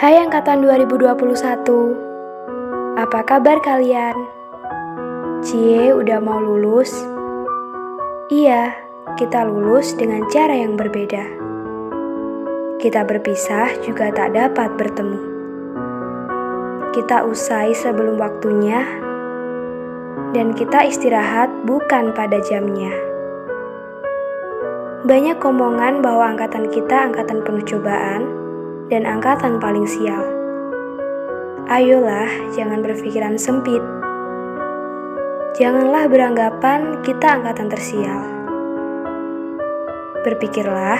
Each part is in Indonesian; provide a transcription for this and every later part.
Hai Angkatan 2021, apa kabar kalian? Cie, udah mau lulus? Iya, kita lulus dengan cara yang berbeda. Kita berpisah juga tak dapat bertemu. Kita usai sebelum waktunya, dan kita istirahat bukan pada jamnya. Banyak omongan bahwa angkatan kita angkatan penuh cobaan dan angkatan paling sial. Ayolah, jangan berpikiran sempit. Janganlah beranggapan kita angkatan tersial. Berpikirlah,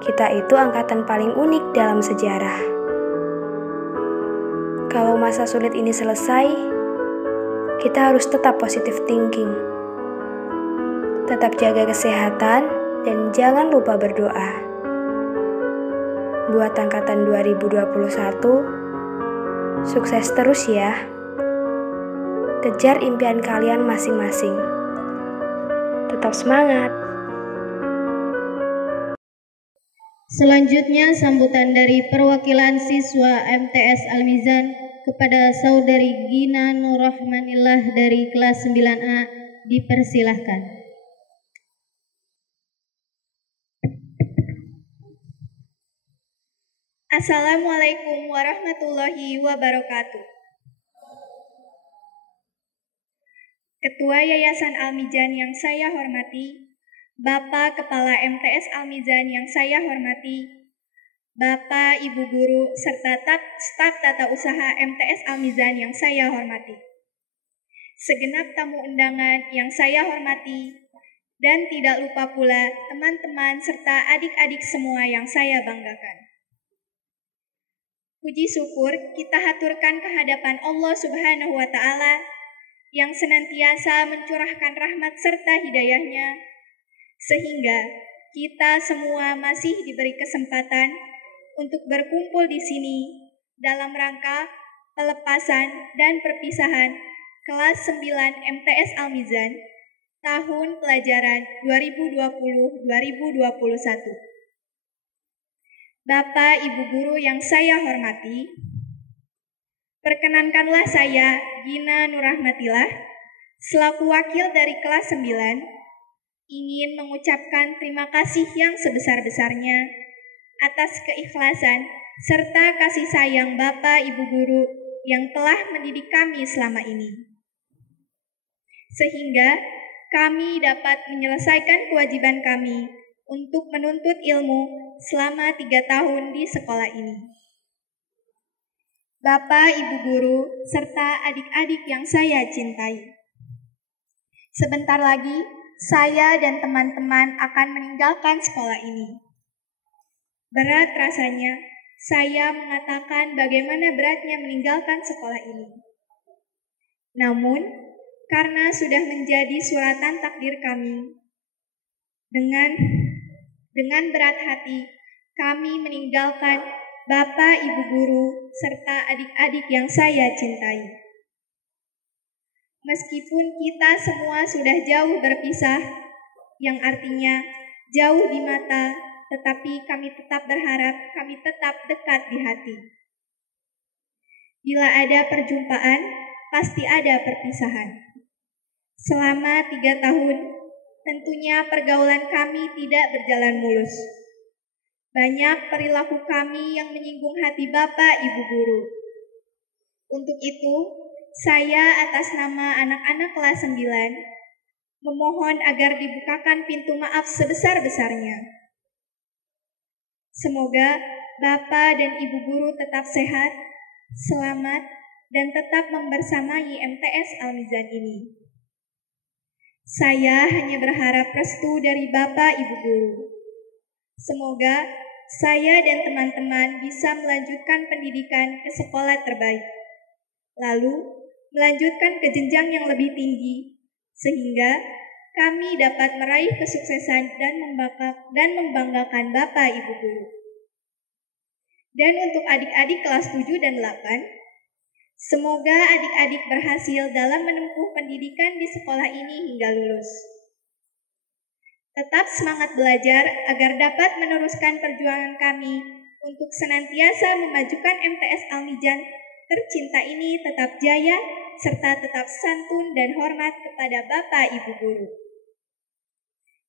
kita itu angkatan paling unik dalam sejarah. Kalau masa sulit ini selesai, kita harus tetap positive thinking. Tetap jaga kesehatan dan jangan lupa berdoa. Buat angkatan 2021, sukses terus ya. Kejar impian kalian masing-masing. Tetap semangat. Selanjutnya sambutan dari perwakilan siswa MTS Al-Mizan kepada Saudari Gina Nurrahmanillah dari kelas 9A dipersilahkan. Assalamualaikum warahmatullahi wabarakatuh. Ketua Yayasan Al-Mizan yang saya hormati, Bapak Kepala MTS Al-Mizan yang saya hormati, Bapak, Ibu Guru, serta staf tata usaha MTS Al-Mizan yang saya hormati, segenap tamu undangan yang saya hormati, dan tidak lupa pula teman-teman serta adik-adik semua yang saya banggakan. Puji syukur kita haturkan kehadapan Allah Subhanahu wa Ta'ala yang senantiasa mencurahkan rahmat serta hidayahnya, sehingga kita semua masih diberi kesempatan untuk berkumpul di sini dalam rangka pelepasan dan perpisahan kelas 9 MTS Al-Mizan tahun pelajaran 2020-2021. Bapak, Ibu Guru yang saya hormati, perkenankanlah saya, Gina Nurrahmatillah, selaku wakil dari kelas 9, ingin mengucapkan terima kasih yang sebesar-besarnya atas keikhlasan serta kasih sayang Bapak, Ibu Guru yang telah mendidik kami selama ini. Sehingga kami dapat menyelesaikan kewajiban kami untuk menuntut ilmu selama 3 tahun di sekolah ini. Bapak, Ibu Guru, serta adik-adik yang saya cintai, sebentar lagi saya dan teman-teman akan meninggalkan sekolah ini. Berat rasanya saya mengatakan bagaimana beratnya meninggalkan sekolah ini. Namun, karena sudah menjadi suratan takdir kami, dengan berat hati, kami meninggalkan Bapak, Ibu Guru, serta adik-adik yang saya cintai. Meskipun kita semua sudah jauh berpisah, yang artinya jauh di mata, tetapi kami tetap berharap kami tetap dekat di hati. Bila ada perjumpaan, pasti ada perpisahan. Selama 3 tahun, tentunya pergaulan kami tidak berjalan mulus. Banyak perilaku kami yang menyinggung hati Bapak, Ibu Guru. Untuk itu, saya atas nama anak-anak kelas 9 memohon agar dibukakan pintu maaf sebesar-besarnya. Semoga Bapak dan Ibu Guru tetap sehat, selamat, dan tetap membersamai MTS Al-Mizan ini. Saya hanya berharap restu dari Bapak, Ibu Guru. Semoga saya dan teman-teman bisa melanjutkan pendidikan ke sekolah terbaik, lalu melanjutkan ke jenjang yang lebih tinggi, sehingga kami dapat meraih kesuksesan dan membanggakan Bapak, Ibu Guru. Dan untuk adik-adik kelas 7 dan 8, semoga adik-adik berhasil dalam menempuh pendidikan di sekolah ini hingga lulus. Tetap semangat belajar agar dapat meneruskan perjuangan kami untuk senantiasa memajukan MTS Al-Mizan tercinta ini tetap jaya serta tetap santun dan hormat kepada Bapak Ibu Guru.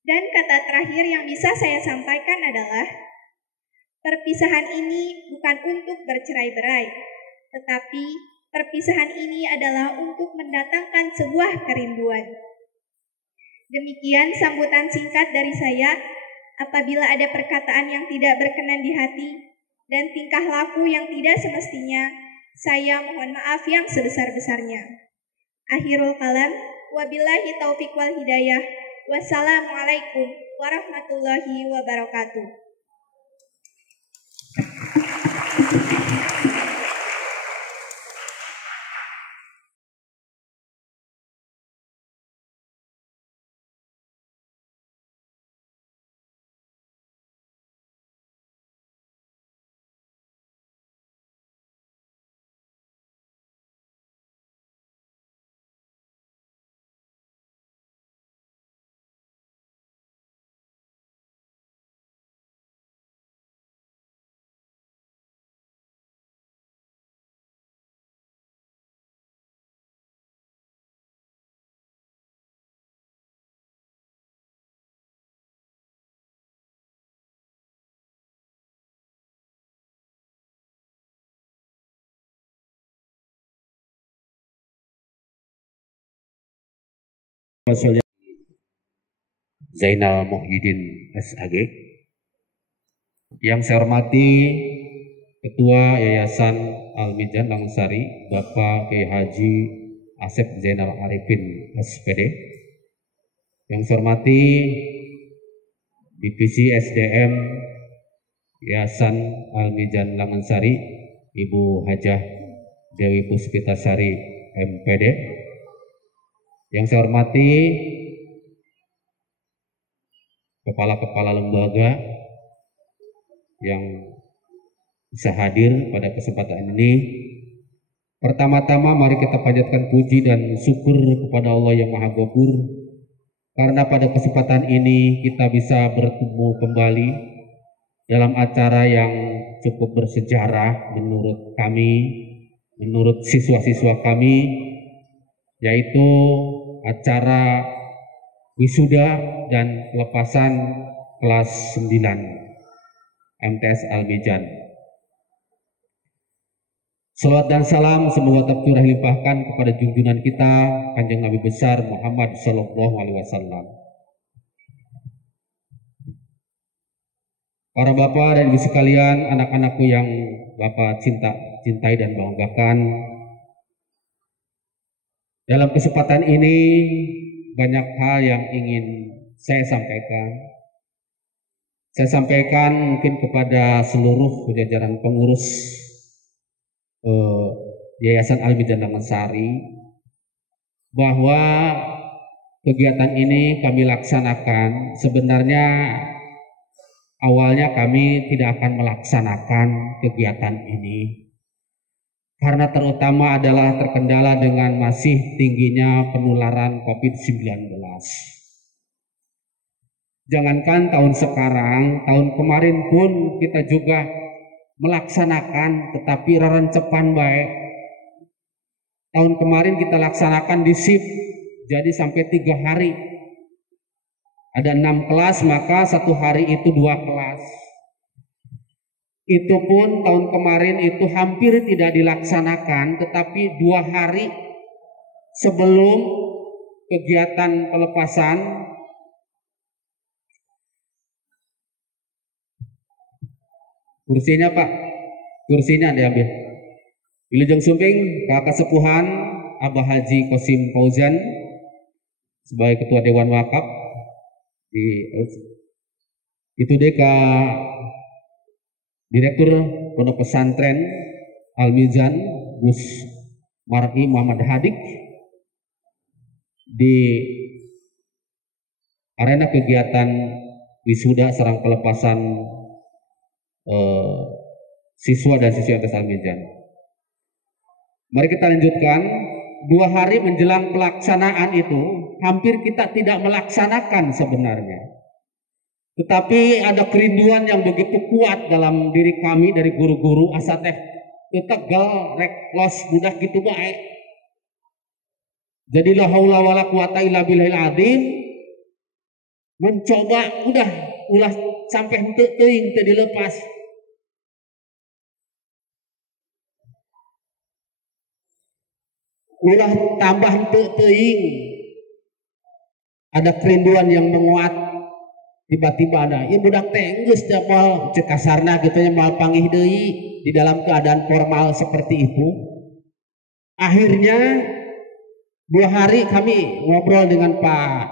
Dan kata terakhir yang bisa saya sampaikan adalah, perpisahan ini bukan untuk bercerai-berai, tetapi perpisahan ini adalah untuk mendatangkan sebuah kerinduan. Demikian sambutan singkat dari saya. Apabila ada perkataan yang tidak berkenan di hati dan tingkah laku yang tidak semestinya, saya mohon maaf yang sebesar-besarnya. Akhirul kalam, wabillahi taufiq wal hidayah. Wassalamualaikum warahmatullahi wabarakatuh. Zainal Muhyiddin SAG. Yang saya hormati Ketua Yayasan Al-Mizan Lamansari, Bapak Kiai Haji Asep Zainal Arifin SPD. Yang saya hormati Divisi SDM Yayasan Al-Mizan Lamansari, Ibu Hajah Dewi Puspitasari MPD. Yang saya hormati kepala-kepala lembaga yang bisa hadir pada kesempatan ini. Pertama-tama mari kita panjatkan puji dan syukur kepada Allah yang Maha Ghafur, karena pada kesempatan ini kita bisa bertemu kembali dalam acara yang cukup bersejarah menurut kami, menurut siswa-siswa kami, yaitu acara wisuda dan pelepasan kelas 9 MTS Al-Mizan. Salawat dan salam semoga tercurah limpahkan kepada junjungan kita Kanjeng Nabi besar Muhammad Sallallahu Alaihi Wasallam. Para bapak dan ibu sekalian, anak-anakku yang bapak cintai dan banggakan, dalam kesempatan ini banyak hal yang ingin saya sampaikan. Saya sampaikan mungkin kepada seluruh jajaran pengurus Yayasan Al-Mizan Lamansari, bahwa kegiatan ini kami laksanakan. Sebenarnya awalnya kami tidak akan melaksanakan kegiatan ini karena terutama adalah terkendala dengan masih tingginya penularan COVID-19. Jangankan tahun sekarang, tahun kemarin pun kita juga melaksanakan, tetapi rarancepan baik. Tahun kemarin kita laksanakan di shift, jadi sampai 3 hari. Ada 6 kelas, maka 1 hari itu 2 kelas. Itu pun tahun kemarin itu hampir tidak dilaksanakan, tetapi 2 hari sebelum kegiatan pelepasan kursinya Pak, kursinya diambil. Wilujeng Sumping Kakak Sepuhan Abah Haji Qasim Fauzan sebagai Ketua Dewan Wakaf itu Deka Direktur Pondok Pesantren Al-Mizan Gus Mar'i Muhammad Hadik di arena kegiatan wisuda serang pelepasan siswa dan siswi MTS Al-Mizan. Mari kita lanjutkan. 2 hari menjelang pelaksanaan itu hampir kita tidak melaksanakan sebenarnya. Tetapi ada kerinduan yang begitu kuat dalam diri kami dari guru-guru asa teh tegal rek los budak gitu baik. Jadi la haula wala quwata illa billahil azim, mencoba ulah sampai henteu teuing teu dilepas. Ulah tambah henteu teuing. Ada kerinduan yang menguat. Tiba-tiba ada, ya budak teh geus mal cek kasarna gitu nya mal panggih deui di dalam keadaan formal seperti itu. Akhirnya 2 hari kami ngobrol dengan Pak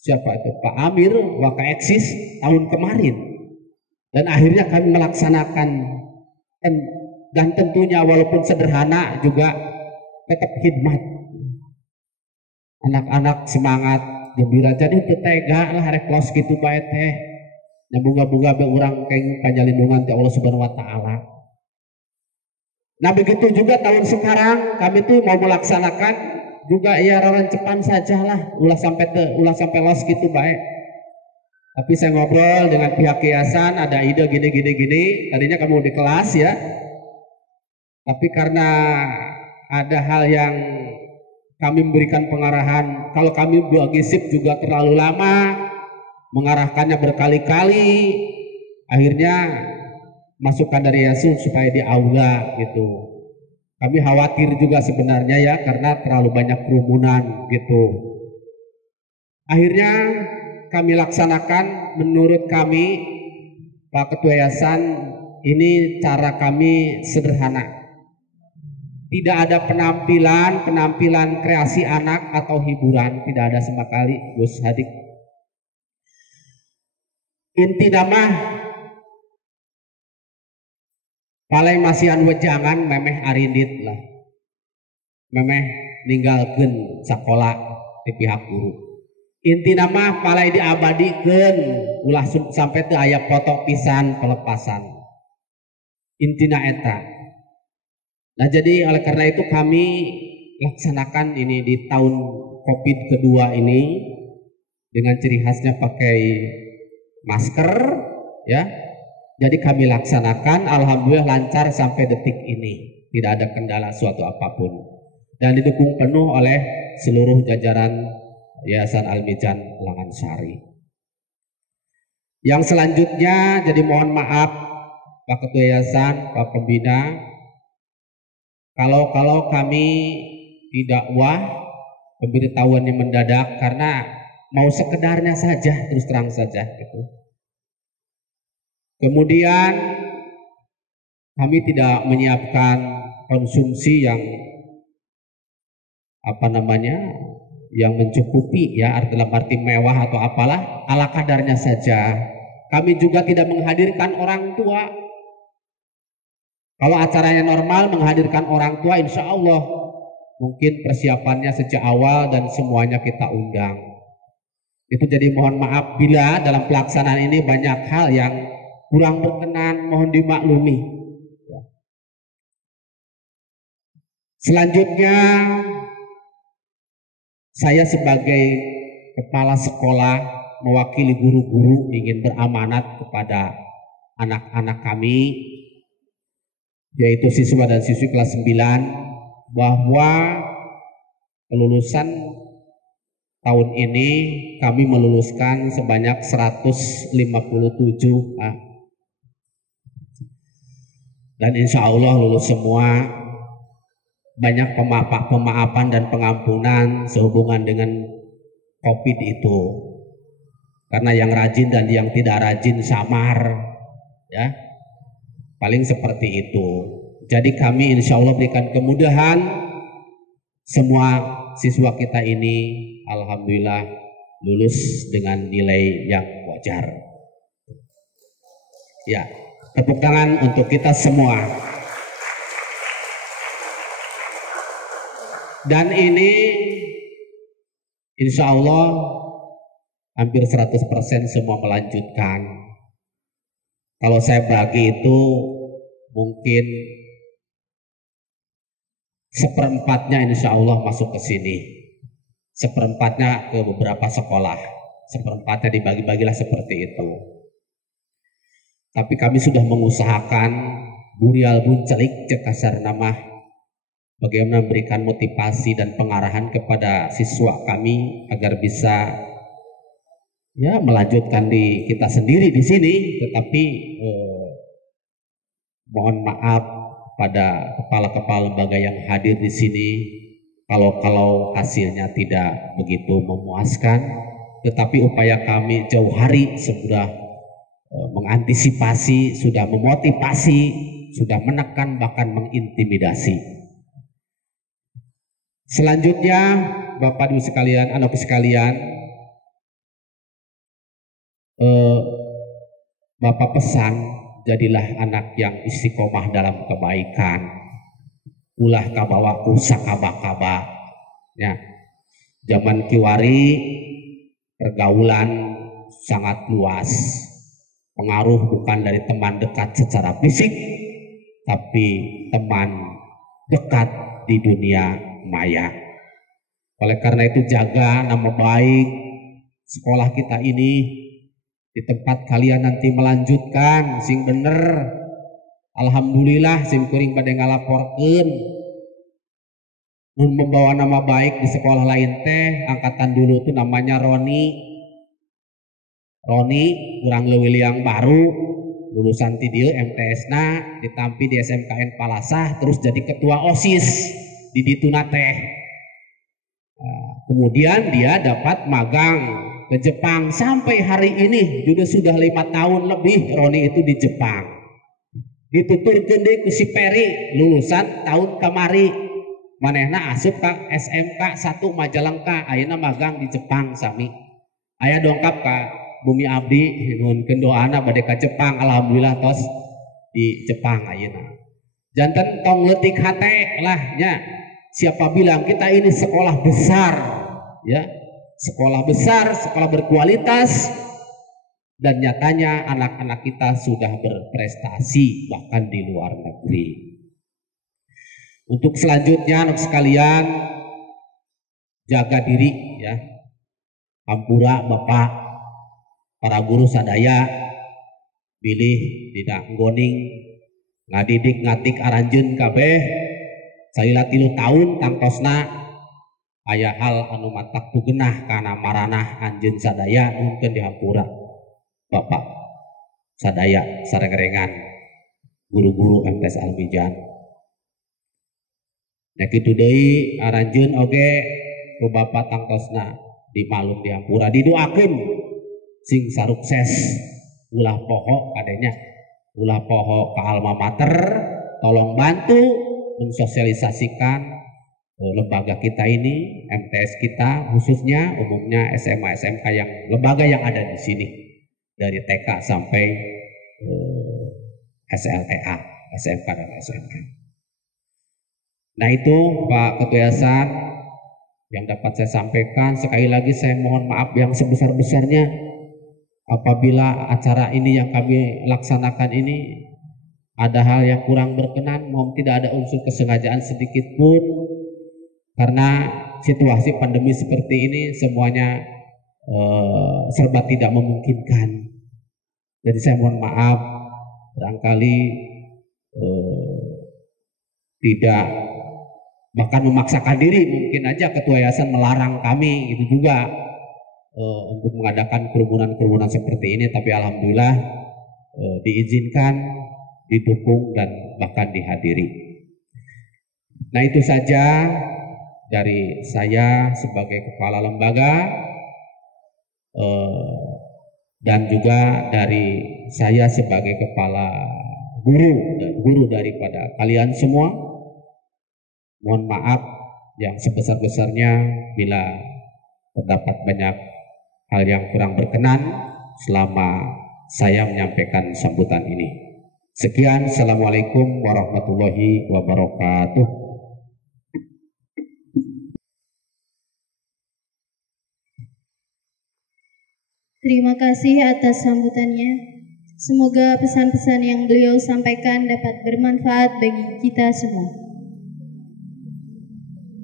siapa itu Pak Amir Waka Eksis tahun kemarin, dan akhirnya kami melaksanakan dan tentunya walaupun sederhana juga tetap khidmat. Anak-anak semangat gembira, jadi tetega lah rek los gitu bae teh. Nya bunga-bunga be urang keng panjalindungan ti Allah Subhanahu wa taala. Nah begitu juga tahun sekarang kami tuh mau melaksanakan juga ya rarancepan sajalah, ulah sampai los gitu bae. Tapi saya ngobrol dengan pihak yayasan, ada ide gini. Tadinya kamu di kelas ya. Tapi karena ada hal yang kami memberikan pengarahan, kalau kami bagi sip juga terlalu lama, mengarahkannya berkali-kali, akhirnya masukan dari Yasun supaya di aula gitu. Kami khawatir juga sebenarnya ya karena terlalu banyak kerumunan gitu. Akhirnya kami laksanakan, menurut kami Pak Ketua Yayasan, ini cara kami sederhana. Tidak ada penampilan kreasi anak atau hiburan, tidak ada sama kali, Gus Hadik. Inti nama palai masihan wejangan memeh arindit lah, memeh ninggalkeun sakola di pihak guru. Inti nama palai diabadikeun ulah sampai teu aya foto pisan pelepasan. Intina eta. Nah jadi oleh karena itu kami laksanakan ini di tahun COVID kedua ini dengan ciri khasnya pakai masker ya. Jadi kami laksanakan, alhamdulillah lancar sampai detik ini, tidak ada kendala suatu apapun, dan didukung penuh oleh seluruh jajaran Yayasan Al-Mizan Langansari. Yang selanjutnya, jadi mohon maaf Pak Ketua Yayasan, Pak Pembina, kalau kami tidak pemberitahuannya mendadak karena mau sekedarnya saja, terus terang saja gitu. Kemudian kami tidak menyiapkan konsumsi yang yang mencukupi ya, dalam arti mewah atau apalah, ala kadarnya saja. Kami juga tidak menghadirkan orang tua. Kalau acaranya normal menghadirkan orang tua, insya Allah mungkin persiapannya sejak awal dan semuanya kita undang. Itu jadi mohon maaf bila dalam pelaksanaan ini banyak hal yang kurang berkenan, mohon dimaklumi. Selanjutnya, saya sebagai kepala sekolah mewakili guru-guru ingin beramanat kepada anak-anak kami, yaitu siswa dan siswi kelas 9, bahwa kelulusan tahun ini kami meluluskan sebanyak 157 dan insya Allah lulus semua. Banyak pemaafan dan pengampunan sehubungan dengan COVID itu, karena yang rajin dan yang tidak rajin samar ya, paling seperti itu. Jadi kami insya Allah berikan kemudahan, semua siswa kita ini alhamdulillah lulus dengan nilai yang wajar ya. Tepuk tangan untuk kita semua. Dan ini insya Allah hampir 100% semua melanjutkan. Kalau saya bagi itu mungkin 1/4-nya insya Allah masuk ke sini, 1/4-nya ke beberapa sekolah, seperempatnya dibagi-bagilah seperti itu. Tapi kami sudah mengusahakan burial buncelik cekasar nama bagaimana memberikan motivasi dan pengarahan kepada siswa kami agar bisa melanjutkan di kita sendiri di sini. Tetapi mohon maaf pada kepala-kepala lembaga yang hadir di sini kalau hasilnya tidak begitu memuaskan, tetapi upaya kami jauh hari sudah mengantisipasi, sudah memotivasi, sudah menekan bahkan mengintimidasi. Selanjutnya Bapak Ibu sekalian, anak sekalian, Bapak pesan, jadilah anak yang istiqomah dalam kebaikan. Ulah kabawa usakaba-kaba. Ya. Zaman kiwari pergaulan sangat luas. Pengaruh bukan dari teman dekat secara fisik, tapi teman dekat di dunia maya. Oleh karena itu jaga nama baik sekolah kita ini. Di tempat kalian nanti melanjutkan sing bener, alhamdulillah sing kuring pada ngalaporkeun nun membawa nama baik di sekolah lain teh. Angkatan dulu tuh namanya Roni, urang leuwih yang baru lulusan ti dieu MTS-na ditampi di SMKN Palasah, terus jadi ketua OSIS di dituna teh. Kemudian dia dapat magang ke Jepang sampai hari ini juga sudah 5 tahun lebih Roni itu di Jepang. Dituturkeun deui ku si Peri lulusan tahun kamari. Manehna asup ka SMK 1 Majalengka, ayeuna magang di Jepang sami. Aya dongkap ka Bumi Abdi nuhunkeun doana bade ka Jepang, alhamdulillah tos di Jepang ayeuna. Janten tong leutik hate lah nya. Siapa bilang kita ini sekolah besar ya. Sekolah besar, sekolah berkualitas, dan nyatanya anak-anak kita sudah berprestasi bahkan di luar negeri. Untuk selanjutnya anak sekalian, jaga diri ya. Hampura Bapak, para guru sadaya, pilih tidak nggoning, ngadidik ngatik aranjeun kabeh, salila 3 tahun tangtosna aya hal anu matak pugenah kana maranah anjeun sadaya nuhunkeun dihampura Bapak sadaya sareng-rengan guru-guru MTS Almijan. Nya kitu deui aranjeun oge ku Bapak tangtosna di malum dihampura didoakeun sing sarukses ulah poho kadenya, ulah poho ka alma mater, tolong bantu mensosialisasikan lembaga kita ini, MTS kita khususnya, umumnya SMA SMK yang lembaga yang ada di sini dari TK sampai SLTA, SMK dan SMK. Nah itu Pak Ketua Yayasan yang dapat saya sampaikan. Sekali lagi saya mohon maaf yang sebesar-besarnya apabila acara ini yang kami laksanakan ini ada hal yang kurang berkenan, mohon tidak ada unsur kesengajaan sedikit pun. Karena situasi pandemi seperti ini semuanya serba tidak memungkinkan. Jadi saya mohon maaf barangkali tidak bahkan memaksakan diri, mungkin aja Ketua Yayasan melarang kami itu juga untuk mengadakan kerumunan-kerumunan seperti ini, tapi alhamdulillah diizinkan, didukung dan bahkan dihadiri. Nah itu saja dari saya sebagai kepala lembaga dan juga dari saya sebagai kepala guru dan guru daripada kalian semua. Mohon maaf yang sebesar-besarnya bila terdapat banyak hal yang kurang berkenan selama saya menyampaikan sambutan ini. Sekian, Assalamualaikum warahmatullahi wabarakatuh. Terima kasih atas sambutannya. Semoga pesan-pesan yang beliau sampaikan dapat bermanfaat bagi kita semua.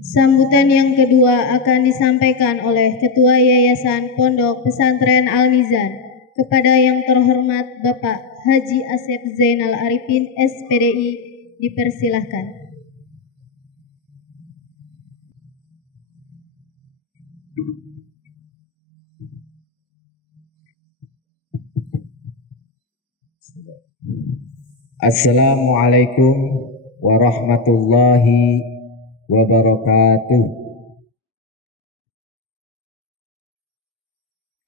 Sambutan yang kedua akan disampaikan oleh Ketua Yayasan Pondok Pesantren Al-Mizan kepada yang terhormat Bapak Haji Asep Zainal Arifin SPDI, dipersilahkan. Assalamualaikum warahmatullahi wabarakatuh.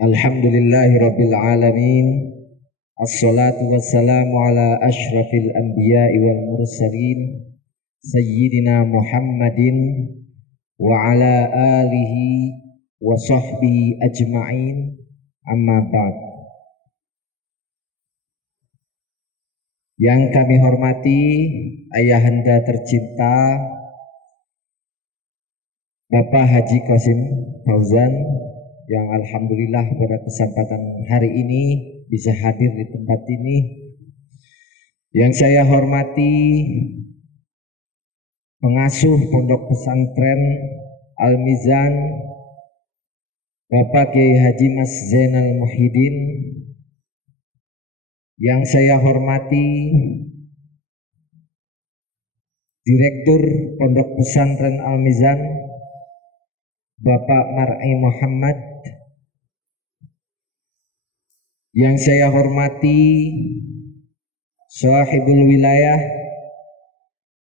Alhamdulillahi rabbil alamin. Assalatu wassalamu ala ashrafil anbiya'i wal mursalin Sayyidina Muhammadin wa ala alihi wa sahbihi ajma'in, amma ba'd. Yang kami hormati ayahanda tercinta Bapak Haji Qasim Fauzan, yang alhamdulillah pada kesempatan hari ini bisa hadir di tempat ini. Yang saya hormati pengasuh Pondok Pesantren Al-Mizan Bapak Kiai Haji Mas Zainal Muhyiddin. Yang saya hormati Direktur Pondok Pesantren Al-Mizan Bapak Mar'i Muhammad. Yang saya hormati Sahibul Wilayah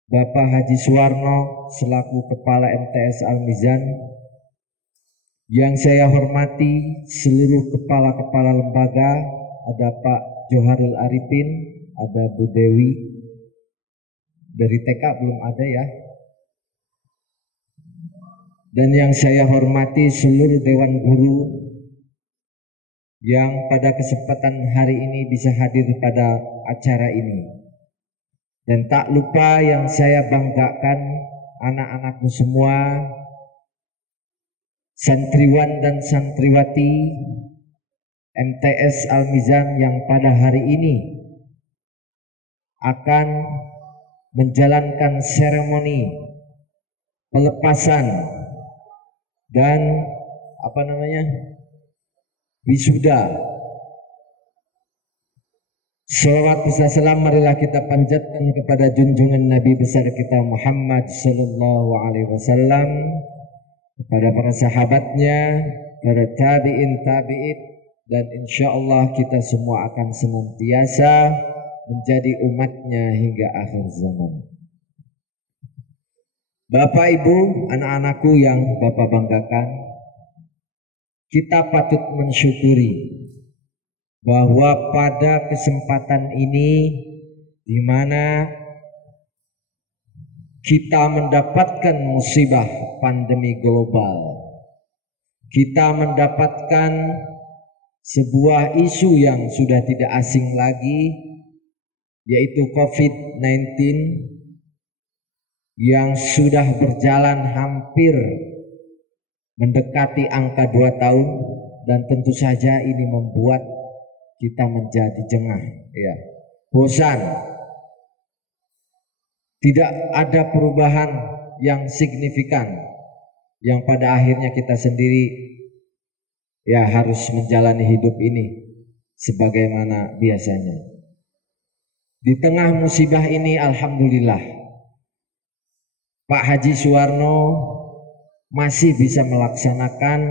Bapak Haji Suwarno selaku Kepala MTS Al-Mizan. Yang saya hormati seluruh kepala-kepala lembaga, ada Pak Joharul Arifin, ada Bu Dewi, dari TK belum ada ya. Dan yang saya hormati seluruh Dewan Guru yang pada kesempatan hari ini bisa hadir pada acara ini. Dan tak lupa yang saya banggakan anak-anakku semua, santriwan dan santriwati MTS Al-Mizan yang pada hari ini akan menjalankan seremoni pelepasan dan wisuda. Shalawat wassalam marilah kita panjatkan kepada junjungan Nabi besar kita Muhammad sallallahu alaihi wasallam, kepada para sahabatnya, para tabi'in, dan insya Allah kita semua akan senantiasa menjadi umatnya hingga akhir zaman. Bapak Ibu, anak-anakku yang Bapak banggakan, kita patut mensyukuri bahwa pada kesempatan ini di mana kita mendapatkan musibah pandemi global, kita mendapatkan sebuah isu yang sudah tidak asing lagi, yaitu COVID-19 yang sudah berjalan hampir mendekati angka 2 tahun, dan tentu saja ini membuat kita menjadi jengah, ya, bosan. Tidak ada perubahan yang signifikan, yang pada akhirnya kita sendiri ya harus menjalani hidup ini sebagaimana biasanya. Di tengah musibah ini alhamdulillah Pak Haji Suwarno masih bisa melaksanakan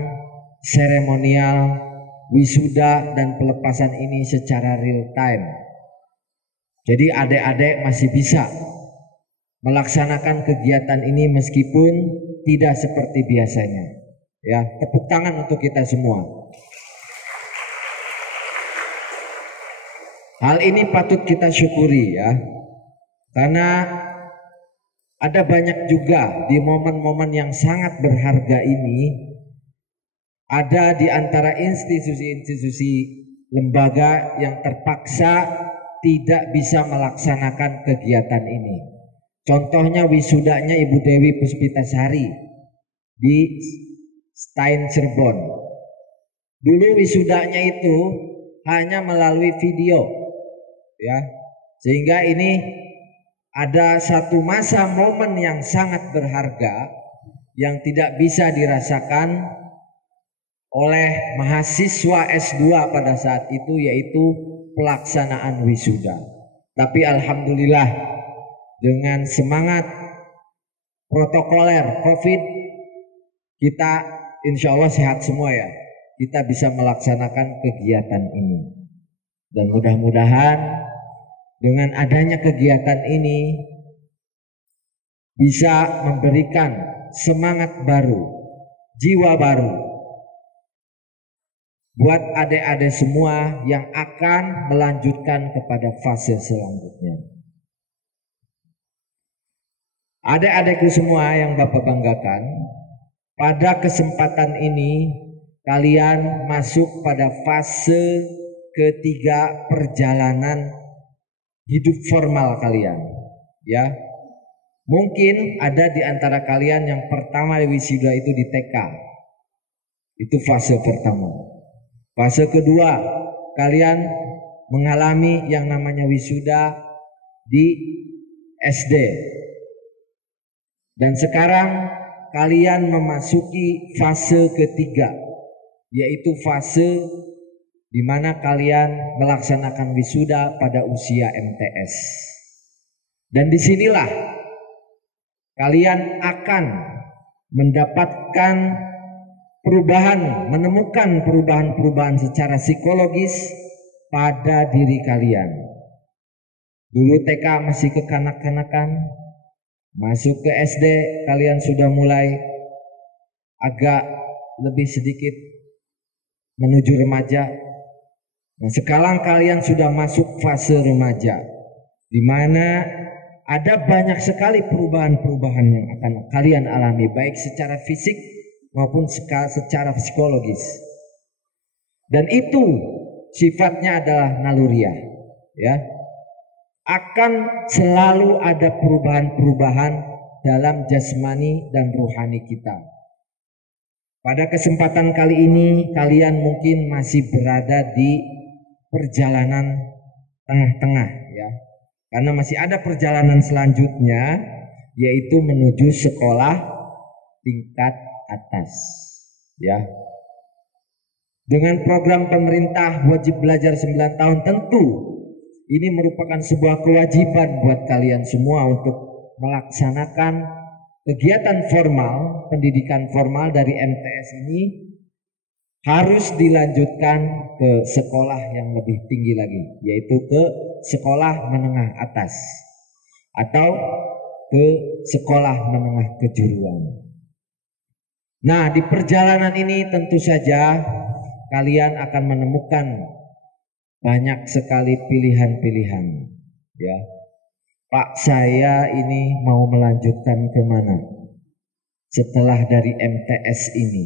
seremonial wisuda dan pelepasan ini secara real time. Jadi adik-adik masih bisa melaksanakan kegiatan ini meskipun tidak seperti biasanya. Ya, tepuk tangan untuk kita semua. Hal ini patut kita syukuri ya, karena ada banyak juga di momen-momen yang sangat berharga ini, ada di antara institusi-institusi lembaga yang terpaksa tidak bisa melaksanakan kegiatan ini. Contohnya wisudanya Ibu Dewi Puspitasari di Stein Cirebon. Dulu wisudanya itu hanya melalui video, ya, sehingga ini ada satu masa momen yang sangat berharga yang tidak bisa dirasakan oleh mahasiswa S2 pada saat itu, yaitu pelaksanaan wisuda. Tapi alhamdulillah dengan semangat protokoler COVID, kita insya Allah sehat semua ya. Kita bisa melaksanakan kegiatan ini. Dan mudah-mudahan dengan adanya kegiatan ini bisa memberikan semangat baru, jiwa baru buat adik-adik semua yang akan melanjutkan kepada fase selanjutnya. Adik-adikku semua yang Bapak banggakan, pada kesempatan ini kalian masuk pada fase ketiga perjalanan hidup formal kalian, ya. Mungkin ada di antara kalian yang pertama wisuda itu di TK. Itu fase pertama. Fase kedua, kalian mengalami yang namanya wisuda di SD. Dan sekarang kalian memasuki fase ketiga, yaitu fase di mana kalian melaksanakan wisuda pada usia MTS. Dan disinilah kalian akan mendapatkan perubahan, menemukan perubahan-perubahan secara psikologis pada diri kalian. Dulu TK masih kekanak-kanakan, masuk ke SD kalian sudah mulai agak lebih sedikit menuju remaja. Nah, sekarang kalian sudah masuk fase remaja, di mana ada banyak sekali perubahan-perubahan yang akan kalian alami, baik secara fisik maupun secara psikologis. Dan itu sifatnya adalah naluriah, ya. Akan selalu ada perubahan-perubahan dalam jasmani dan rohani kita. Pada kesempatan kali ini kalian mungkin masih berada di perjalanan tengah-tengah, ya. Karena masih ada perjalanan selanjutnya, yaitu menuju sekolah tingkat atas, ya. Dengan program pemerintah wajib belajar 9 tahun, tentu ini merupakan sebuah kewajiban buat kalian semua untuk melaksanakan kegiatan formal, pendidikan formal dari MTS ini harus dilanjutkan ke sekolah yang lebih tinggi lagi, yaitu ke sekolah menengah atas atau ke sekolah menengah kejuruan. Nah, di perjalanan ini tentu saja kalian akan menemukan banyak sekali pilihan-pilihan, ya. Pak, saya ini mau melanjutkan kemana setelah dari MTS ini?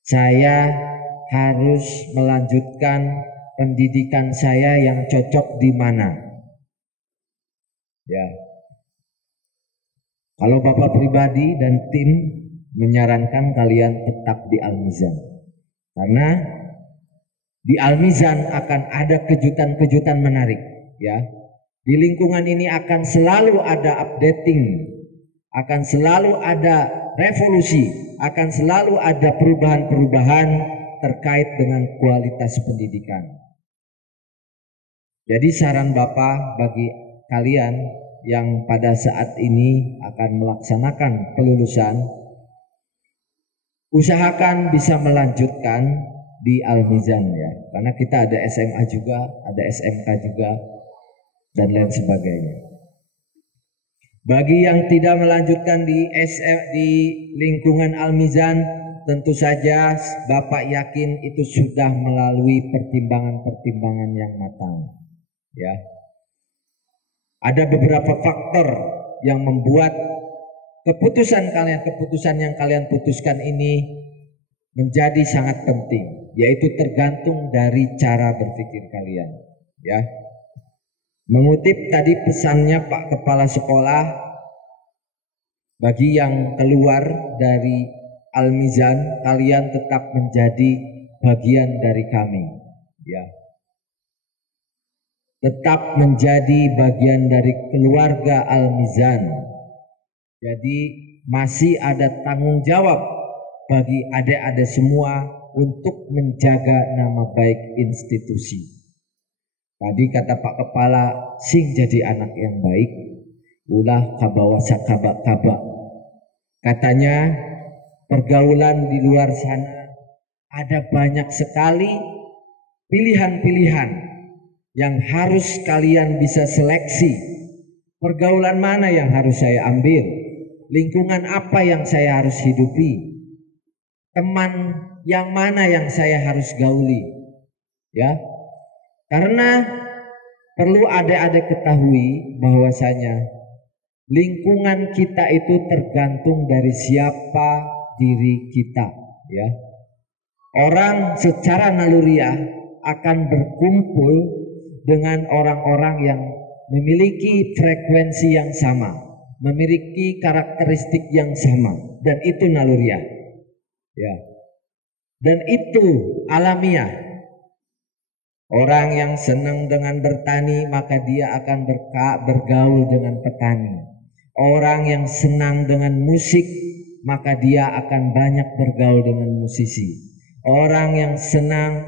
Saya harus melanjutkan pendidikan saya yang cocok di mana? Ya. Kalau Bapak pribadi dan tim menyarankan kalian tetap di Al-Mizan, karena di Al-Mizan akan ada kejutan-kejutan menarik, ya. Di lingkungan ini akan selalu ada updating, akan selalu ada revolusi, akan selalu ada perubahan-perubahan terkait dengan kualitas pendidikan. Jadi saran Bapak bagi kalian yang pada saat ini akan melaksanakan kelulusan, usahakan bisa melanjutkan di Al-Mizan, ya, karena kita ada SMA juga, ada SMK juga, dan lain sebagainya. Bagi yang tidak melanjutkan di lingkungan Al-Mizan, tentu saja Bapak yakin itu sudah melalui pertimbangan-pertimbangan yang matang, ya. Ada beberapa faktor yang membuat keputusan yang kalian putuskan ini menjadi sangat penting, yaitu tergantung dari cara berpikir kalian, ya. Mengutip tadi pesannya Pak Kepala Sekolah, bagi yang keluar dari Al-Mizan, kalian tetap menjadi bagian dari kami, ya. Tetap menjadi bagian dari keluarga Al-Mizan. Jadi masih ada tanggung jawab bagi adik-adik semua untuk menjaga nama baik institusi. Tadi kata Pak Kepala, sing jadi anak yang baik, ulah kabawa sakaba-kaba. Katanya pergaulan di luar sana ada banyak sekali pilihan-pilihan yang harus kalian bisa seleksi. Pergaulan mana yang harus saya ambil? Lingkungan apa yang saya harus hidupi? Teman yang mana yang saya harus gauli? Ya, karena perlu adik-adik ketahui bahwasanya lingkungan kita itu tergantung dari siapa diri kita. Ya, orang secara naluriah akan berkumpul dengan orang-orang yang memiliki frekuensi yang sama, memiliki karakteristik yang sama, dan itu naluriah. Ya. Dan itu alamiah. Orang yang senang dengan bertani maka dia akan bergaul dengan petani. Orang yang senang dengan musik maka dia akan banyak bergaul dengan musisi. Orang yang senang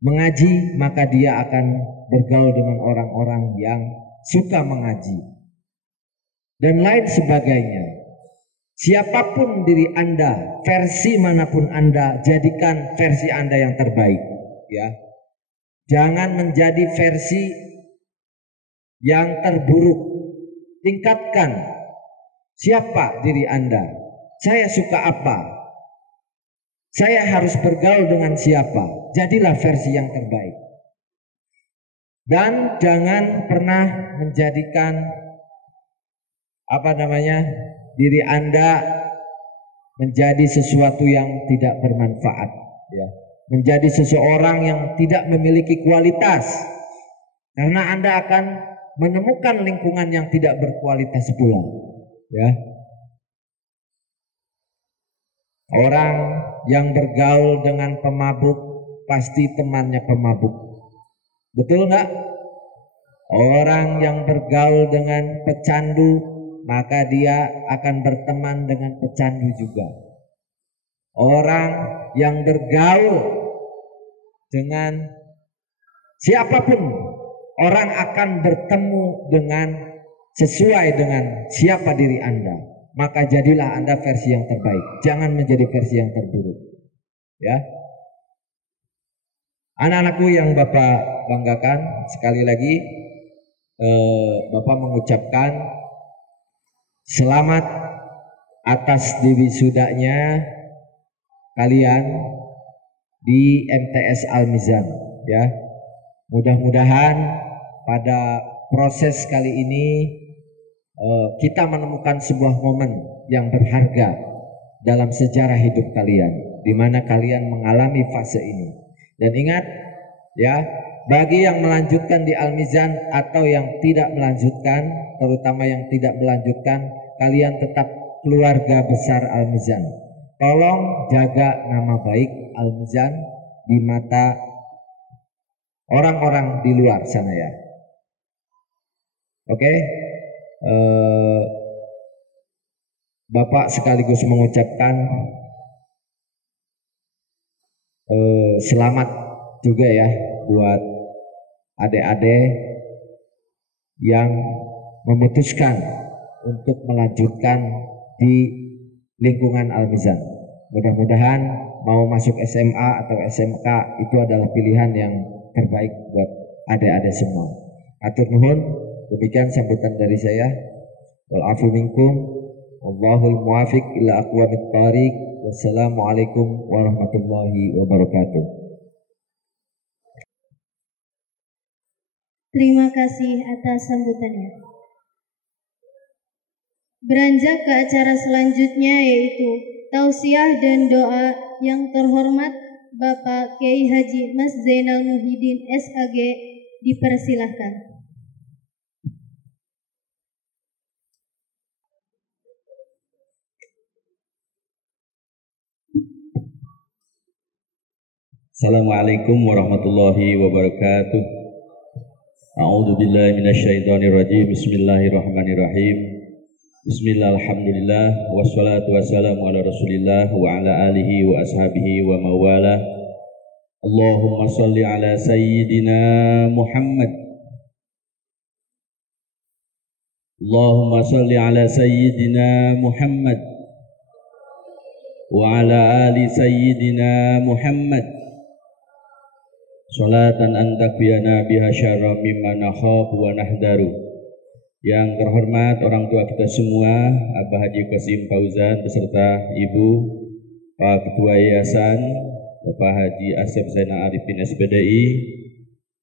mengaji maka dia akan bergaul dengan orang-orang yang suka mengaji dan lain sebagainya. Siapapun diri Anda, versi manapun Anda, jadikan versi Anda yang terbaik, ya. Jangan menjadi versi yang terburuk. Tingkatkan siapa diri Anda. Saya suka apa? Saya harus bergaul dengan siapa? Jadilah versi yang terbaik. Dan jangan pernah menjadikan diri Anda menjadi sesuatu yang tidak bermanfaat, ya. Menjadi seseorang yang tidak memiliki kualitas, karena Anda akan menemukan lingkungan yang tidak berkualitas pula, ya. Orang yang bergaul dengan pemabuk pasti temannya pemabuk, betul nggak? Orang yang bergaul dengan pecandu maka dia akan berteman dengan pecandu juga. Orang yang bergaul dengan siapapun, orang akan bertemu dengan sesuai dengan siapa diri Anda. Maka jadilah Anda versi yang terbaik. Jangan menjadi versi yang terburuk. Ya. Anak-anakku yang Bapak banggakan, sekali lagi Bapak mengucapkan selamat atas diwisudanya kalian di MTS Al-Mizan, ya. Mudah-mudahan pada proses kali ini kita menemukan sebuah momen yang berharga dalam sejarah hidup kalian, di mana kalian mengalami fase ini. Dan ingat, ya, bagi yang melanjutkan di Al-Mizan atau yang tidak melanjutkan, terutama yang tidak melanjutkan, kalian tetap keluarga besar Al-Mizan. Tolong jaga nama baik Al-Mizan di mata orang-orang di luar sana, ya. Oke. Bapak sekaligus mengucapkan selamat juga ya buat adik-adik yang memutuskan untuk melanjutkan di lingkungan Al-Mizan. Mudah-mudahan mau masuk SMA atau SMK itu adalah pilihan yang terbaik buat adik-adik semua. Atur nuhun, demikian sambutan dari saya. Wal afu minkum, wallahul muwafiq ila aqwamit thariq. Wassalamualaikum warahmatullahi wabarakatuh. Terima kasih atas sambutannya. Beranjak ke acara selanjutnya, yaitu tausiah dan doa yang terhormat Bapak Kiai Haji Mas Zainal Muhyiddin SAG dipersilahkan. Assalamualaikum warahmatullahi wabarakatuh. A'udzu billahi minasyaitonir rajim. Bismillahirrahmanirrahim. Bismillah, alhamdulillah, wassalatu wassalamu ala rasulillah wa ala alihi wa ashabihi wa mawala. Allahumma salli ala sayyidina Muhammad. Allahumma salli ala sayyidina Muhammad wa ala ali sayyidina Muhammad. Salatan antakfiyana biha syarra mimma nakhafu wa nahdaru. Yang terhormat orang tua kita semua, Abah Haji Qasim Fauzan beserta Ibu, Pak Ketua Yayasan, Bapak Haji Asep Zainal Arifin SPDI,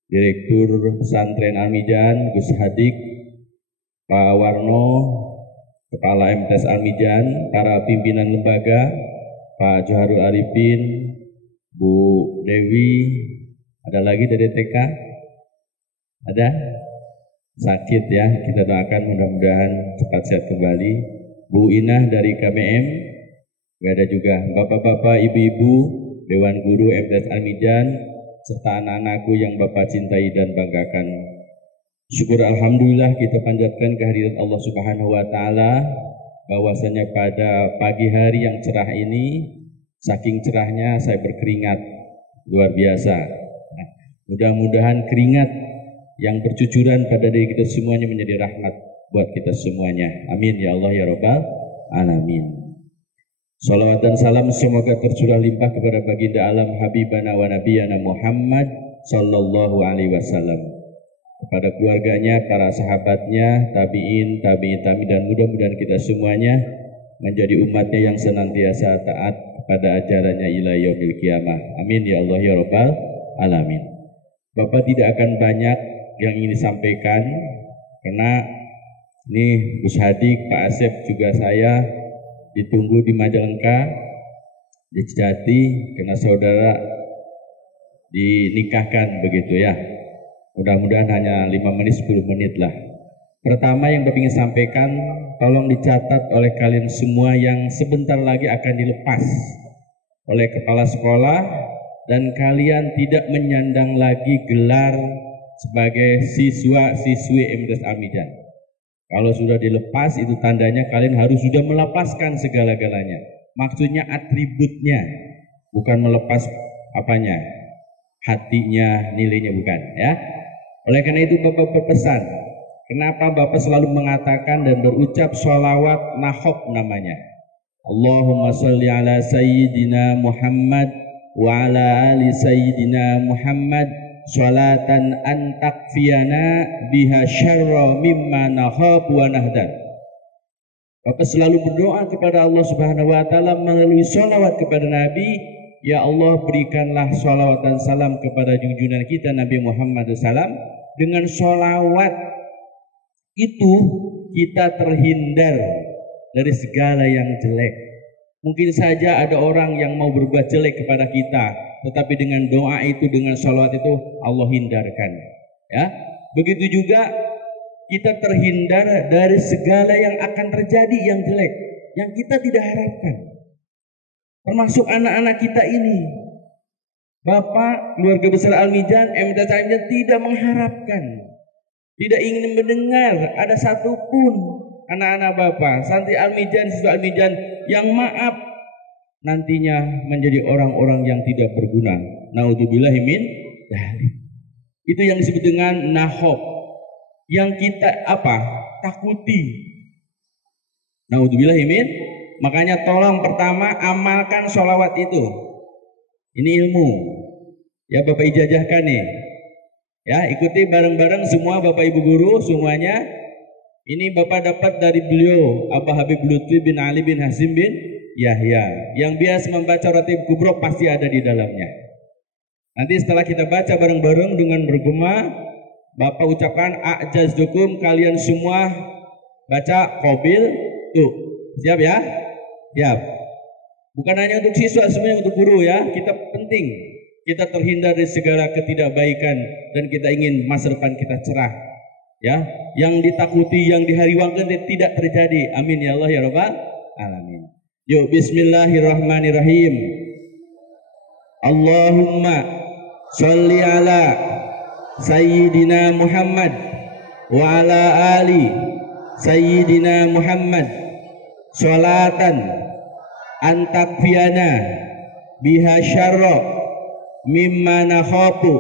Direktur Pesantren Al-Mijan Gus Hadik, Pak Warno, Kepala MTS Al-Mijan, para pimpinan lembaga, Pak Joharul Arifin, Bu Dewi, ada lagi dari TK? Ada? Sakit ya, kita doakan mudah-mudahan cepat sehat kembali. Bu Inah dari KMM, ada juga bapak-bapak, ibu-ibu, Dewan Guru MTS Al-Mijan, serta anak-anakku yang Bapak cintai dan banggakan. Syukur alhamdulillah kita panjatkan kehadirat Allah Subhanahu wa taala bahwasanya pada pagi hari yang cerah ini, saking cerahnya saya berkeringat luar biasa. Mudah-mudahan keringat yang bercucuran pada diri kita semuanya menjadi rahmat buat kita semuanya. Amin ya Allah ya Rabbal Alamin. Salawat dan salam semoga tercurah limpah kepada baginda alam Habibana wa Nabiyana Muhammad sallallahu alaihi wasallam, kepada keluarganya, para sahabatnya, tabi'in, dan mudah-mudahan kita semuanya menjadi umatnya yang senantiasa taat kepada ajarannya ila yaumil qiyamah. Amin ya Allah ya Rabbal Alamin. Bapak tidak akan banyak yang ingin disampaikan karena ini Gus Hadik, Pak Asep juga saya ditunggu di Majalengka, di Cijati, karena saudara dinikahkan begitu ya. Mudah-mudahan hanya 5 menit 10 menit lah. Pertama yang Bapak ingin sampaikan, tolong dicatat oleh kalian semua yang sebentar lagi akan dilepas oleh kepala sekolah, dan kalian tidak menyandang lagi gelar sebagai siswa-siswi MTS Al-Mijan. Kalau sudah dilepas, itu tandanya kalian harus sudah melepaskan segala-galanya. Maksudnya atributnya, bukan melepas apanya, hatinya, nilainya, bukan ya. Oleh karena itu Bapak berpesan, kenapa Bapak selalu mengatakan dan berucap sholawat nahob namanya. Allahumma sholli ala sayyidina Muhammad wa ala ali sayyidina Muhammad sholatan antakfiyana biha syarra mimma nakhafu wa nahdar. Bapak selalu berdoa kepada Allah Subhanahu wa taala melalui sholawat kepada Nabi, ya Allah berikanlah sholawat dan salam kepada junjungan kita Nabi Muhammad SAW. Dengan sholawat itu kita terhindar dari segala yang jelek. Mungkin saja ada orang yang mau berbuat jelek kepada kita, tetapi dengan doa itu, dengan sholawat itu Allah hindarkan. Ya, begitu juga kita terhindar dari segala yang akan terjadi yang jelek, yang kita tidak harapkan. Termasuk anak-anak kita ini. Bapak, keluarga besar Al-Mijan, MTS Al-Mijan tidak mengharapkan, tidak ingin mendengar ada satupun anak-anak Bapak, santri Al-Mijan, siswa Al-Mijan yang maaf nantinya menjadi orang-orang yang tidak berguna. Naudzubillahi min dzalik. Itu yang disebut dengan nahob, yang kita takuti. Naudzubillahi min. Makanya tolong pertama amalkan sholawat itu. Ini ilmu. Ya Bapak ijazahkan nih. Ya, ikuti bareng-bareng semua Bapak Ibu guru semuanya. Ini Bapak dapat dari beliau Abah Habib Lutfi bin Ali bin Hasim bin Yahya. Yang biasa membaca Ratib Kubro pasti ada di dalamnya. Nanti setelah kita baca bareng-bareng dengan bergema, Bapak ucapkan a'jazdukum, kalian semua baca qabil. Tuh, siap ya? Siap. Bukan hanya untuk siswa, semuanya untuk guru ya. Kita penting, kita terhindar dari segala ketidakbaikan dan kita ingin masa depan kita cerah. Ya, yang ditakuti, yang dihariwangkan tidak terjadi. Amin ya Allah ya Rabbal Alamin. Yuk, bismillahirrahmanirrahim. Allahumma sholli ala sayyidina Muhammad wa ala ali Sayyidina Muhammad sholatan antakfiyana biha syarra mimma nakhafu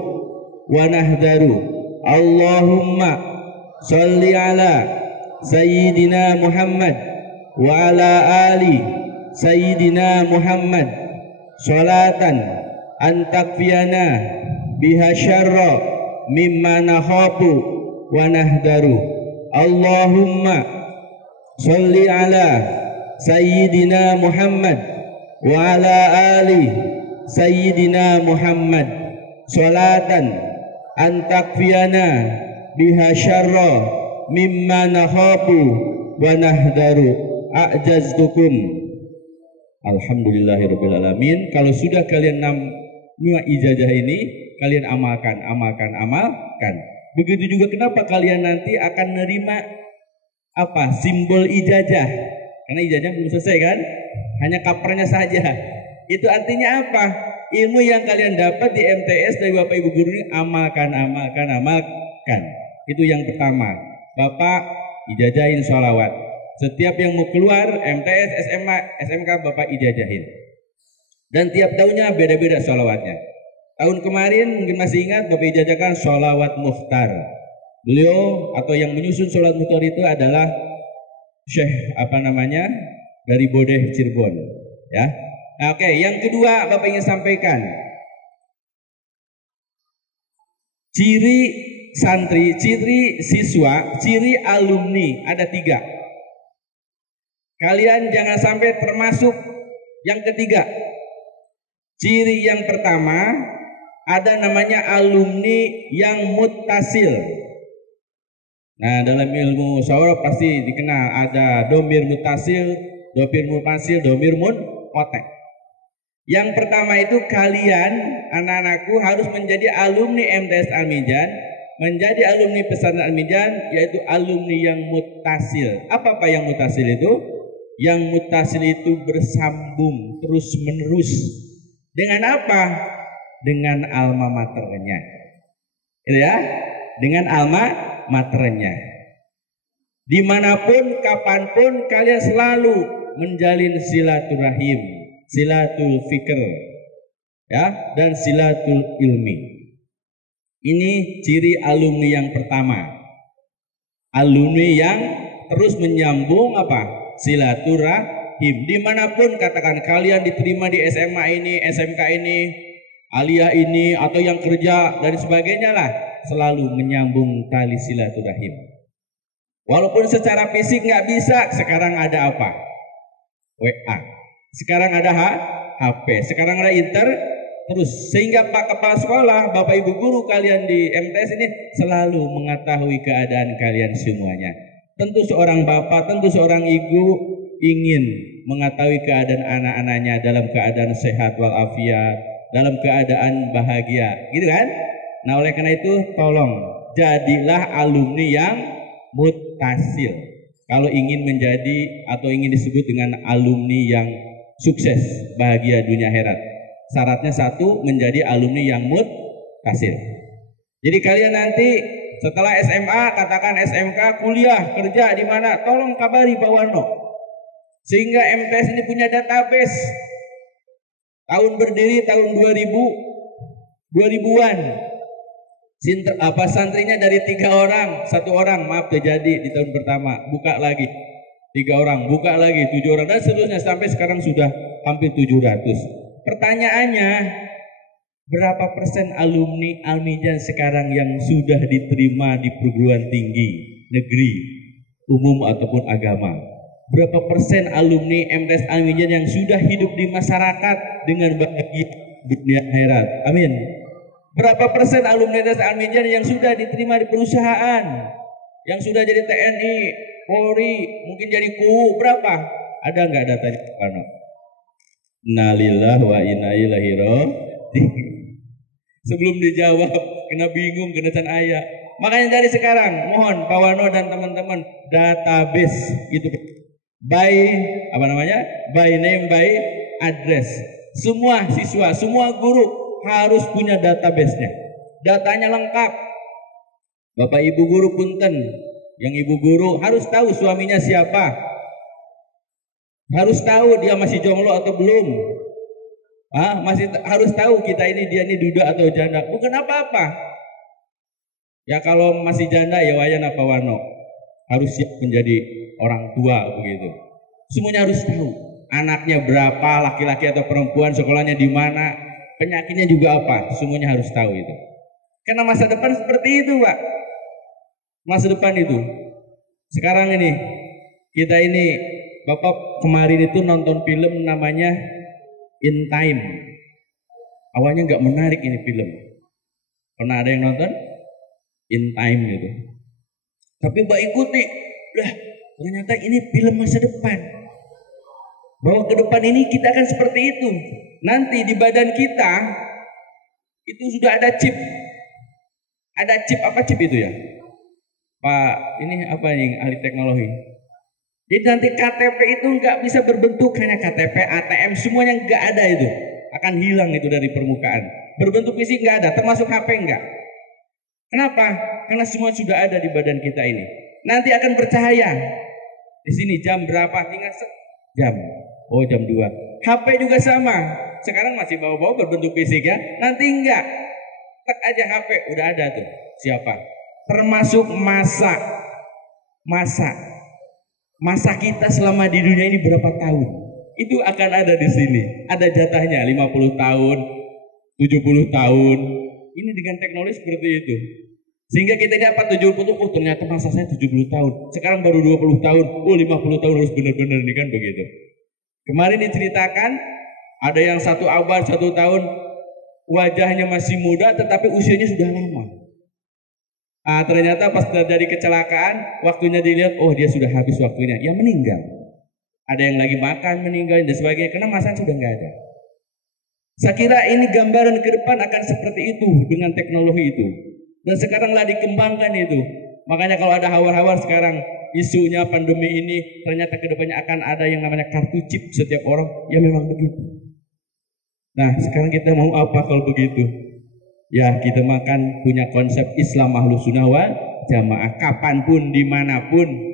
wa nahdaru. Allahumma sholli ala Sayyidina Muhammad wa ala ali Sayyidina Muhammad sholatan antakfiyana biha syarra mimma nakhafu wa nahdaru. Allahumma sholli ala Sayyidina Muhammad wa ala ali Sayyidina Muhammad sholatan antakfiyana biha syarra mimma nakhafu wa nahdaru. A'jaztukum. Alhamdulillahirabbil alamin. Kalau sudah kalian namanya ijazah ini, kalian amalkan. Begitu juga kenapa kalian nanti akan menerima apa? Simbol ijazah. Karena ijazah belum selesai kan? Hanya kapernya saja. Itu artinya apa? Ilmu yang kalian dapat di MTS dari Bapak Ibu guru ini amalkan. Itu yang pertama. Bapak ijazahin sholawat. Setiap yang mau keluar MTS, SMA, SMK Bapak ijazahin. Dan tiap tahunnya beda-beda sholawatnya. Tahun kemarin mungkin masih ingat Bapak ijazahkan sholawat mukhtar. Beliau atau yang menyusun sholawat mukhtar itu adalah Syekh dari Bodeh Cirebon. Ya. Nah, oke. Yang kedua Bapak ingin sampaikan, ciri santri, ciri siswa, ciri alumni ada 3. Kalian jangan sampai termasuk yang ketiga. Ciri yang pertama ada namanya alumni yang muttasil. Nah, dalam ilmu syarah pasti dikenal ada domir muttasil, domir munqati'. Yang pertama itu kalian anak-anakku harus menjadi alumni MTS Al-Mijan, menjadi alumni pesantren Al-Mijan, yaitu alumni yang muttasil. Apa yang muttasil itu? Yang muttasil itu bersambung terus menerus. Dengan apa? Dengan alma maternya, gitu ya, dengan alma maternya. Dimanapun, kapanpun kalian selalu menjalin silaturahim, silatul fikr, ya, dan silatul ilmi. Ini ciri alumni yang pertama. Alumni yang terus menyambung apa? Silaturahim. Dimanapun katakan kalian diterima di SMA ini, SMK ini, aliyah ini, atau yang kerja dan sebagainya lah, selalu menyambung tali silaturahim. Walaupun secara fisik nggak bisa, sekarang ada apa? WA. Sekarang ada HP. Sekarang ada terus sehingga Pak Kepala Sekolah, Bapak Ibu guru kalian di MTS ini selalu mengetahui keadaan kalian semuanya. Tentu seorang bapak, tentu seorang ibu ingin mengetahui keadaan anak-anaknya dalam keadaan sehat walafiat, dalam keadaan bahagia, gitu kan? Nah, oleh karena itu tolong jadilah alumni yang muttasil. Kalau ingin menjadi atau ingin disebut dengan alumni yang sukses, bahagia dunia akhirat, syaratnya satu, menjadi alumni yang muttasil. Jadi kalian nanti setelah SMA, katakan SMK, kuliah, kerja di mana, tolong kabari Pak Warno, sehingga MTS ini punya database. Tahun berdiri tahun 2000-an. Santrinya dari 3 orang, 1 orang maaf terjadi di tahun pertama, buka lagi 3 orang, buka lagi 7 orang, dan seterusnya sampai sekarang sudah hampir 700. Pertanyaannya, berapa persen alumni Al-Mijan sekarang yang sudah diterima di perguruan tinggi negeri, umum ataupun agama? Berapa persen alumni MTS Al-Mijan yang sudah hidup di masyarakat dengan bahagia dunia akhirat? Amin. Berapa persen alumni MTS Al-Mijan yang sudah diterima di perusahaan, yang sudah jadi TNI, Polri, mungkin jadi KUU, berapa? Ada nggak datanya? Innalillahi wa inna ilaihi raji'un. Sebelum dijawab, kena bingung, kena can ayah. Makanya dari sekarang, mohon Pak Warno dan teman-teman, database itu by name, by address. Semua siswa, semua guru harus punya database-nya. Datanya lengkap. Bapak Ibu guru punten, Yang ibu guru harus tahu suaminya siapa. Harus tahu dia masih jomblo atau belum. Harus tahu kita ini dia ini duda atau janda. Bukan apa-apa. Ya kalau masih janda ya wayan apa wano. Harus siap menjadi orang tua begitu. Semuanya harus tahu. Anaknya berapa, laki-laki atau perempuan, sekolahnya di mana, penyakitnya juga apa. Semuanya harus tahu itu. Karena masa depan seperti itu, Pak. Masa depan itu. Sekarang ini kita ini Bapak kemarin itu nonton film namanya In Time. Awalnya nggak menarik ini film. Pernah ada yang nonton? In Time gitu. Tapi Mbak ikuti, lah ternyata ini film masa depan. Bahwa ke depan ini kita akan seperti itu. Nanti di badan kita itu sudah ada chip. Ada chip, apa chip itu ya? Pak, ini apa yang ahli teknologi? Jadi nanti KTP itu nggak bisa berbentuk hanya KTP, ATM, semuanya nggak ada itu. Akan hilang itu dari permukaan. Berbentuk fisik nggak ada, termasuk HP nggak. Kenapa? Karena semua sudah ada di badan kita ini. Nanti akan bercahaya. Di sini jam berapa? Tinggal jam. Oh jam 2. HP juga sama. Sekarang masih bawa-bawa berbentuk fisik ya. Nanti enggak. Tek aja HP, udah ada tuh. Siapa? Termasuk masa kita selama di dunia ini berapa tahun? Itu akan ada di sini. Ada jatahnya 50 tahun, 70 tahun. Ini dengan teknologi seperti itu. Sehingga kita ini apa 70 tahun, ternyata masa saya 70 tahun. Sekarang baru 20 tahun, 50 tahun harus benar-benar ini kan begitu. Kemarin diceritakan ada yang 1 abad, 1 tahun wajahnya masih muda tetapi usianya sudah lama. Ternyata pas terjadi kecelakaan, waktunya dilihat, oh dia sudah habis waktunya, ya meninggal. Ada yang lagi makan meninggal dan sebagainya karena masa sudah nggak ada. Saya kira ini gambaran ke depan akan seperti itu dengan teknologi itu. Dan sekaranglah dikembangkan itu. Makanya kalau ada hawar-hawar sekarang isunya pandemi ini ternyata kedepannya akan ada yang namanya kartu chip setiap orang. Ya memang begitu. Nah sekarang kita mau apa kalau begitu? Ya kita makan punya konsep Islam Ahlus Sunnah wal Jamaah. Kapanpun dimanapun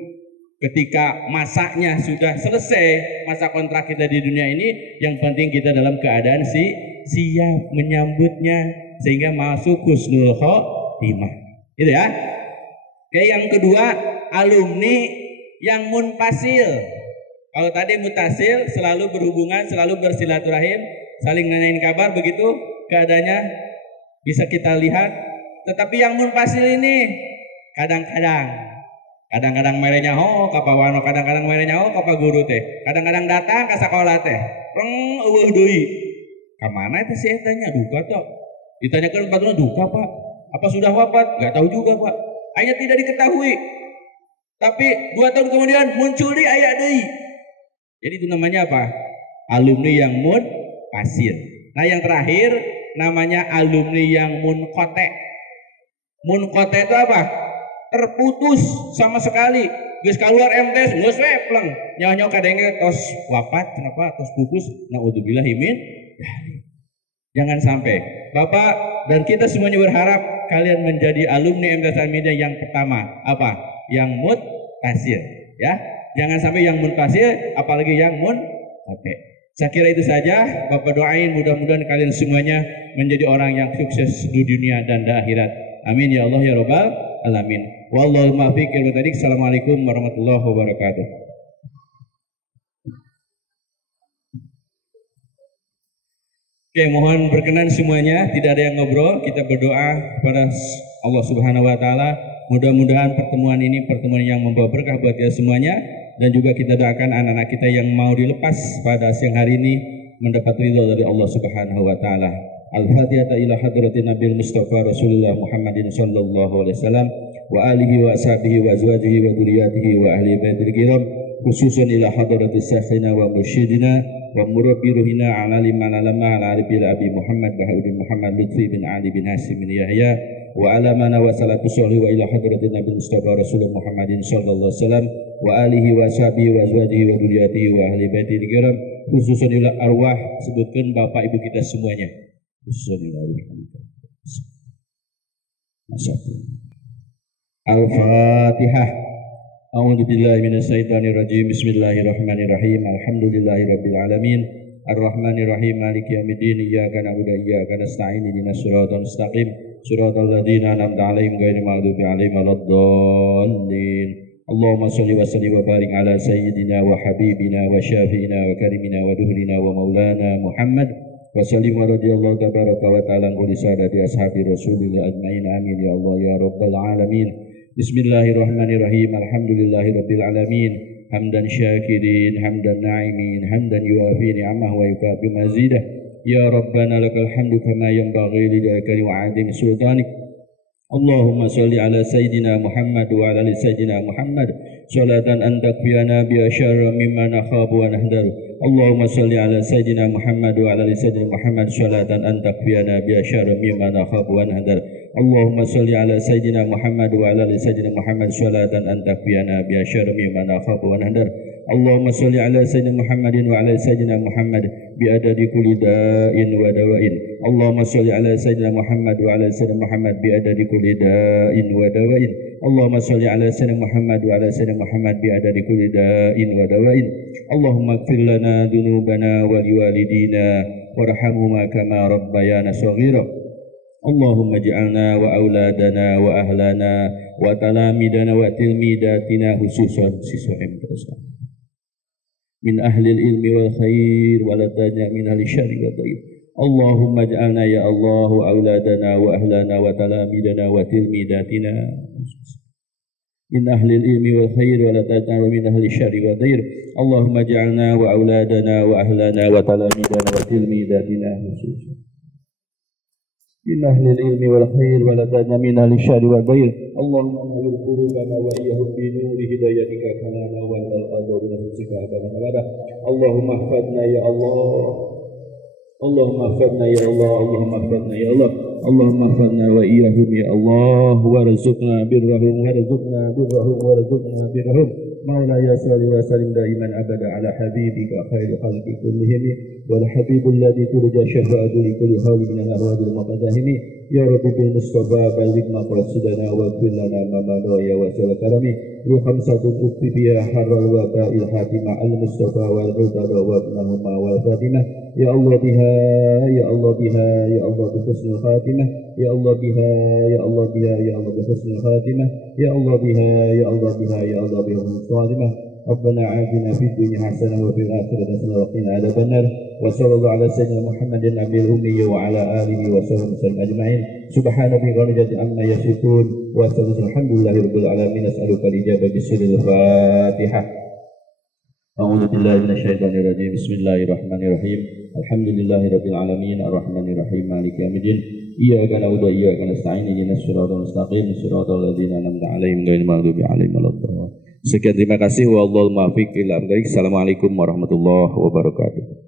ketika masanya sudah selesai masa kontrak kita di dunia ini, yang penting kita dalam keadaan siap menyambutnya sehingga masuk husnul khotimah. Gitu ya. Oke, yang kedua alumni yang munfasil. Kalau tadi mutasil selalu berhubungan, selalu bersilaturahim, saling nanyain kabar, begitu keadaannya bisa kita lihat. Tetapi yang munfasil ini kadang-kadang merenya ho kapawano, kadang-kadang merenya ho kapa guru teh, kadang-kadang datang ke sekolah teh reng eueuh deui ka mana teh si etanya duka toh, ditanyakan batuna duka Pak, apa sudah wafat, nggak tahu juga Pak, hanya tidak diketahui. Tapi 2 tahun kemudian muncul di aya deui. Jadi itu namanya apa? Alumni yang munfasil. Nah yang terakhir namanya alumni yang munqati. Munqati itu apa? Terputus sama sekali. Geus keluar MTs geus we pleng. Nyawa-nyawa kadenge tos wafat, kenapa tos pupus? Naudzubillah min. Jangan sampai. Bapak dan kita semuanya berharap kalian menjadi alumni MTs Al-Media yang pertama. Apa? Yang munfasil, ya. Jangan sampai yang munfasil apalagi yang munqati. Saya kira itu saja. Bapak doain mudah-mudahan kalian semuanya menjadi orang yang sukses di dunia dan di akhirat. Amin ya Allah ya Rabbal alamin. Wallahul muwaffiq ila thoriq. Assalamualaikum warahmatullahi wabarakatuh. Oke, mohon berkenan semuanya, tidak ada yang ngobrol, kita berdoa kepada Allah Subhanahu wa taala. Mudah-mudahan pertemuan ini pertemuan yang membawa berkah buat kita semuanya. Dan juga kita doakan anak-anak kita yang mau dilepas pada siang hari ini mendapat ridho dari Allah Subhanahu wa taala. Al-Fatihah ila hadratin Nabil Mustafa Rasulullah Muhammadin sallallahu alaihi wasallam wa alihi wa ashabihi wa azwajihi wa dzurriyyatihi wa ahli baitil kiram, khususan ila hadratis syekhina wa mursyidina wa murabbi ruhina ala liman alama ala alibil abi Muhammad Bahaudin Muhammad Lutfi bin Ali bin Hasim bin Yahya wa ala mana wa salatu sholli wa ila hadratin Nabil Mustafa Rasulullah Muhammadin sallallahu alaihi wasallam wa alihi wa sahbihi wa azwajihi wa dzurriyyatihi wa ahli baitil kiram, khususan ila arwah, sebutkan bapak ibu kita semuanya. Khususan ila Al-Fatihah. A'udzu billahi minasyaitonir rajim. Bismillahirrahmanirrahim. Alhamdulillahirabbil alamin. Ar-Rahmanir Rahim. Maliki yaumiddin. Iyyaka na'budu wa iyyaka nasta'in. Ihdinas siratal mustaqim. Siratal ladzina an'amta 'alaihim ghairil maghdubi 'alaihim waladdallin. Allahumma shalli wa sallim wa barik ala sayyidina wa habibina wa syafi'ina wa karimina wa duhrina wa maulana Muhammad wa sallim wa radiyallahu tabaraka wa ta'ala an kulli sadati ashabi rasulillah ajma'in. Amin ya Allah ya rabbal alamin. Bismillahirrahmanirrahim. Alhamdulillahirabbil alamin. Hamdan syakirin, hamdan na'imin, hamdan yuafi ni'amah wa yukafi mazidah. Ya Rabbana lakal hamdu kama yanbaghi li jalali wa 'azimi sultanik. Allahumma sholli ala sayyidina Muhammad wa ala ali sayyidina Muhammad salatan an takfiyana bi syarri mimma nakhafu wa nahdharu. Allahumma sholli ala sayyidina Muhammad wa ala ali sayyidina Muhammad salatan an takfiyana bi syarri mimma nakhafu wa nahdharu. Allahumma sholli ala sayyidina Muhammad wa ala ali sayyidina Muhammad salatan an takfiyana bi syarri mimma nakhafu wa nahdharu. Allahumma sholli ala sayyidina Muhammadin wa ala sayyidina Muhammad bi adadi kulli da'in wa dawa'in. Allahumma sholli ala sayyidina Muhammad wa ala sayyidina Muhammad bi adadi kulli da'in wa dawa'in. Allahumma sholli ala sayyidina Muhammad wa ala sayyidina Muhammad bi adadi kulli da'in wa dawa'in. Allahumma ighfir lana dhunubana wa liwalidina warhamhuma kama rabbayana shaghira. Allahumma ij'alna wa auladana wa ahlana wa talamidana wa tilmidatina khususan siswa MTS min ahli ilmi wal khair wa la taj'al min ahli syarri wa dhair. Allahumma ij'alna ya Allah wa auladana wa ahlana wa talamidana wa tilmidatina min ahli ilmi wal khair wa la taj'al min ahli syarri wa dhair. Allahumma ij'alna wa auladana wa ahlana wa talamidana wa tilmidatina min ahli ilmi wal khair wa la taj'al min ahli syarri wa dhair. Allahumma nawwir qulubana wa iyyahum bi nuri hidayatika kama nawwaltal qalba bi nafsika abana abada. Allahumma ihfadna ya Allah. Allahumma ihfadna ya Allah. Allahumma ihfadna ya Allah. Allahumma ihfadna wa iyyahum ya Allah warzuqna birrahum warzuqna birrahum warzuqna birrahum. مولاي صل وسلم دائما ابدا على حبيبك خير خلق كلهم والحبيب الذي ترجى شفاعته لكل حال من الارواح المقدهم. يا رب بالمصطفى بلغ مقاصدنا واغفر لنا ما مضى يا واسع الكرم. بخمسة تكفي بها حر الوباء الحاتمة المصطفى والغدر وابنهما والفاطمة. يا الله بها يا الله بها يا الله بحسن الخاتمة. يا الله بها يا الله بها يا الله بحسن الخاتمة. يا الله بها يا الله بها يا الله بحسن الخاتمة. ربنا آتنا في الدنيا حسنة وفي الآخرة حسنة وقنا عذاب النار. وصلى الله على سيدنا محمد النبي الأمي وعلى آله وصحبه وسلم أجمعين. سبحان ربك رب العزة عما يصفون وسلام الحمد لله رب العالمين. أسألك الإجابة بسر الفاتحة. أعوذ بالله من الشيطان الرجيم. بسم الله الرحمن الرحيم. الحمد لله رب العالمين الرحمن الرحيم مالك يوم الدين. إياك نعبد وإياك نستعين اهدنا الصراط المستقيم صراط الذين أنعمت عليهم غير المغضوب عليهم ولا الضالين. Sekian, terima kasih. Wallahul muwaffiq ila aqwamit thoriq. Assalamualaikum warahmatullahi wabarakatuh.